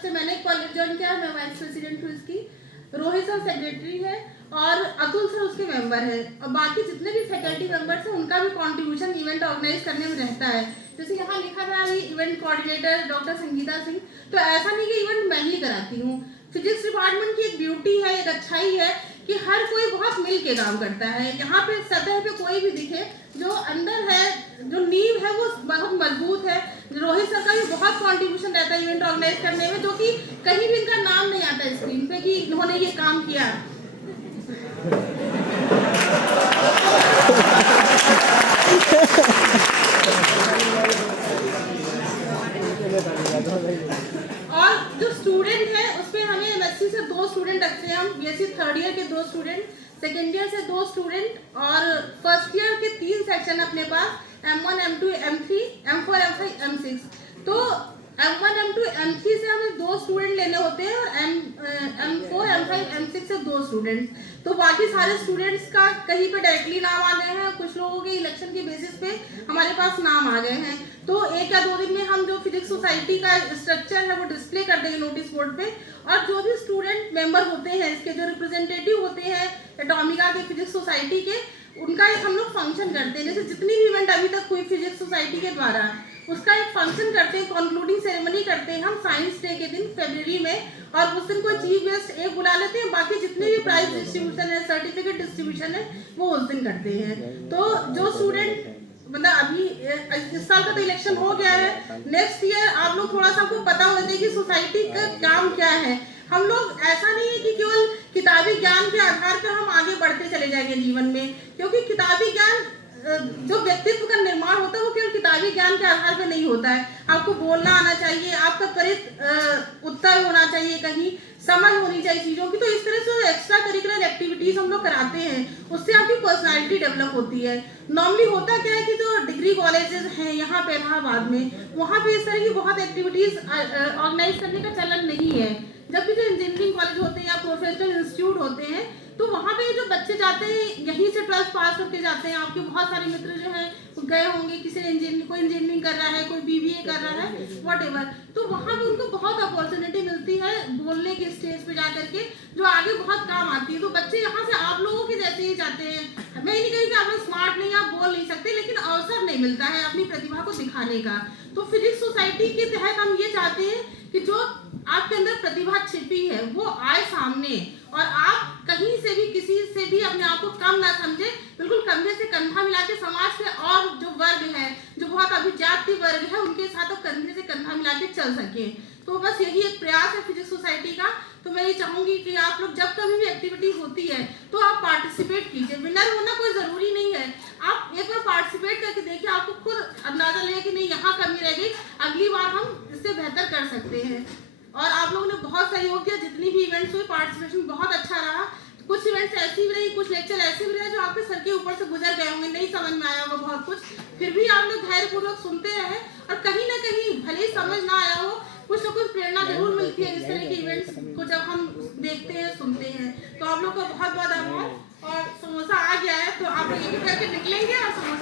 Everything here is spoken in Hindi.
जब से मैंने कॉलेज ज्वाइन किया, मैं वाइस प्रेसिडेंट हूँ इसकी। रोहित सर सेक्रेटरी है और अतुल सर उसके मेंबर है, और बाकी जितने भी फैकल्टी मेंबर्स हैं उनका भी कंट्रीब्यूशन इवेंट ऑर्गेनाइज करने में रहता है। जैसे यहाँ लिखा था ये event coordinator doctor Sangeeta Singh, तो ऐसा नहीं कि इवेंट मैं ही कराती हूँ। फिजिक्स डिपार्टमेंट की एक ब्यूटी है, एक अच्छाई है कि हर कोई बहुत मिल के काम करता है। यहाँ पे सतह पे कोई भी दिखे, जो अंदर है, जो नींव है वो बहुत मजबूत है। रोहित सर का भी बहुत कंट्रीब्यूशन रहता है इवेंट ऑर्गेनाइज करने में, जो कि कहीं भी इनका नाम नहीं आता स्क्रीन पे कि इन्होंने ये काम किया। और जो स्टूडेंट है उसमें हमें एमएससी से 2 स्टूडेंट रखते हैं, हम बीएससी थर्ड ईयर के 2 स्टूडेंट, सेकेंड ईयर से 2 स्टूडेंट और फर्स्ट ईयर के 3 सेक्शन अपने पास, M1, M2, M3, M4, M5, M6। तो M1, M2, M3 से हमें 2 स्टूडेंट लेने होते हैं और M4, M5, M6 से 2 स्टूडेंट्स। तो बाकी सारे स्टूडेंट्स का कहीं पे डायरेक्टली नाम आ गए हैं, कुछ लोगों के इलेक्शन के बेसिस पे हमारे पास नाम आ गए हैं। तो 1 या 2 दिन में हम जो फिजिक्स सोसाइटी का स्ट्रक्चर है वो डिस्प्ले कर देंगे नोटिस बोर्ड पे, और जो भी स्टूडेंट मेंबर होते हैं, इसके जो रिप्रेजेंटेटिव होते हैं एटॉमिका के फिजिक्स सोसाइटी के, उनका एक हम लोग फंक्शन करते हैं। जैसे जितनी भी इवेंट अभी तक हुई फिजिक्स सोसाइटी के द्वारा, उसका एक फंक्शन करते हैं, कंक्लूडिंग सेरेमनी करते हैं हम साइंस डे के दिन फरवरी में, और उस दिन कोई चीफ गेस्ट एक बुला लेते हैं, बाकी जितने भी प्राइज डिस्ट्रीब्यूशन है, सर्टिफिकेट डिस्ट्रीब्यूशन है, वो उस दिन करते हैं। तो जो स्टूडेंट मतलब अभी इस साल का तो इलेक्शन हो गया है, नेक्स्ट ईयर आप लोग थोड़ा सा आपको पता होना चाहिए कि सोसाइटी का काम क्या है। हम लोग ऐसा नहीं है कि केवल किताबी ज्ञान के आधार पर हम आगे बढ़ते चले जाएंगे जीवन में, क्योंकि किताबी ज्ञान जो व्यक्तित्व का निर्माण होता है वो केवल किताबी ज्ञान के आधार पर नहीं होता है। आपको बोलना आना चाहिए, आपका त्वरित उत्तर होना चाहिए, कहीं समझ होनी चाहिए चीजों की। तो इस तरह से एक्स्ट्रा करिकुलर एक्टिविटीज हम लोग कराते हैं, उससे आपकी पर्सनालिटी डेवलप होती है। नॉर्मली होता क्या है कि जो डिग्री कॉलेजेस हैं यहाँ पे इलाहाबाद में, वहाँ पे इस तरह की बहुत एक्टिविटीज ऑर्गेनाइज करने का चलन नहीं है। जबकि जो इंजीनियरिंग कॉलेज होते हैं या प्रोफेशनल इंस्टीट्यूट होते हैं, तो वहाँ पे जो बच्चे जाते हैं यहीं से 12th पास करके जाते हैं। आपके बहुत सारे मित्र जो हैं गए होंगे, किसी ने कोई इंजीनियरिंग कर रहा है, कोई बीबीए कर रहा है, व्हाटएवर। तो वहाँ पे उनको बहुत अपॉर्चुनिटी मिलती है बोलने के स्टेज पे जाकर के, जो आगे बहुत काम आती है। तो बच्चे यहाँ से आप लोगों के जैसे ही जाते हैं। मैं नहीं कही कि आप लोग स्मार्ट नहीं, आप बोल नहीं सकते, लेकिन अवसर नहीं मिलता है अपनी प्रतिभा को दिखाने का। तो फिजिक्स सोसाइटी के तहत हम ये चाहते हैं कि जो आपके अंदर प्रतिभा छिपी है वो आए सामने, और आप कहीं से भी किसी से भी अपने आप को कम ना समझे, बिल्कुल कंधे से कंधा मिला के समाज के और जो वर्ग है, जो बहुत अभिजात्य वर्ग है, उनके साथ आप कंधे से कंधा मिला के चल सके। तो बस यही एक प्रयास है फिजिक्स सोसाइटी का। तो मैं ये चाहूंगी कि आप लोग जब कभी भी एक्टिविटी होती है तो आप पार्टिसिपेट कीजिए। विनर होना कोई जरूरी नहीं है, आप एक बार पार्टिसिपेट करके देखिए, आपको खुद अंदाजा लगेगा कि नहीं यहाँ कमी रह गई, अगली बार हम इससे बेहतर कर सकते हैं। और आप लोगों ने बहुत सहयोग किया, जितनी भी इवेंट्स हुए पार्टिसिपेशन बहुत अच्छा रहा। कुछ इवेंट्स ऐसी भी रही, कुछ लेक्चर ऐसे भी रहे जो आपके सर के ऊपर से गुजर गए होंगे, नहीं समझ में आया होगा बहुत कुछ, फिर भी आप लोग धैर्यपूर्वक सुनते रहे, और कहीं ना कहीं भले ही समझ ना आया हो, कुछ ना कुछ प्रेरणा जरूर मिलती है इस तरह के इवेंट्स को जब हम देखते हैं, सुनते हैं। तो आप लोग का बहुत बहुत आभार। और समोसा आ गया है तो आप लोग ये करके निकलेंगे और समोसा